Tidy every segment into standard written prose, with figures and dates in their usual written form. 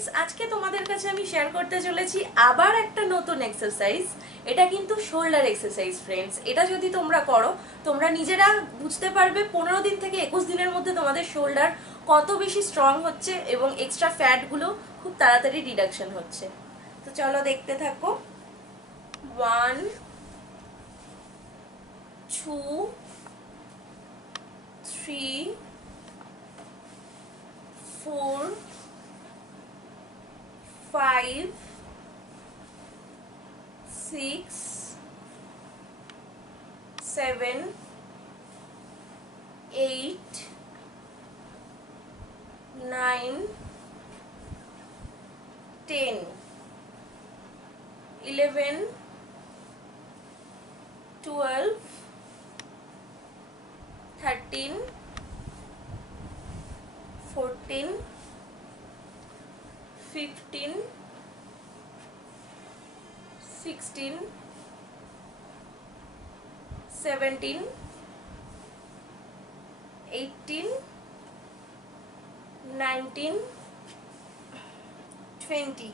Friends, আজকে তোমাদের কাছে আমি শেয়ার করতে চলেছি আবার একটা নতুন এক্সারসাইজ। এটা কিন্তু শোল্ডার এক্সারসাইজ ফ্রেন্ডস। এটা যদি তোমরা করো, তোমরা নিজেরা বুঝতে পারবে 15 দিন থেকে 21 দিনের মধ্যে তোমাদের শোল্ডার কত বেশি স্ট্রং হচ্ছে এবং এক্সট্রা ফ্যাটগুলো খুব তাড়াতাড়ি রিডাকশন হচ্ছে। তো চলো দেখতে থাকো। 1 2 3 4 5 6 7 8 9 10 11 12 13 14 15 16 17 18 19 20।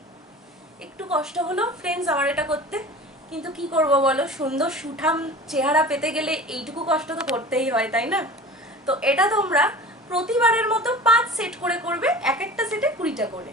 একটু কষ্ট হলো ফ্রেন্ডস আমার এটা করতে, কিন্তু কি করব বলো, সুন্দর সুঠাম চেহারা পেতে গেলে এইটুকু কষ্ট তো করতেই হয়, তাই না? তো এটা তোমরা প্রতিবারের মতো 5 সেট করে করবে, এক একটা সেটে 20টা করে।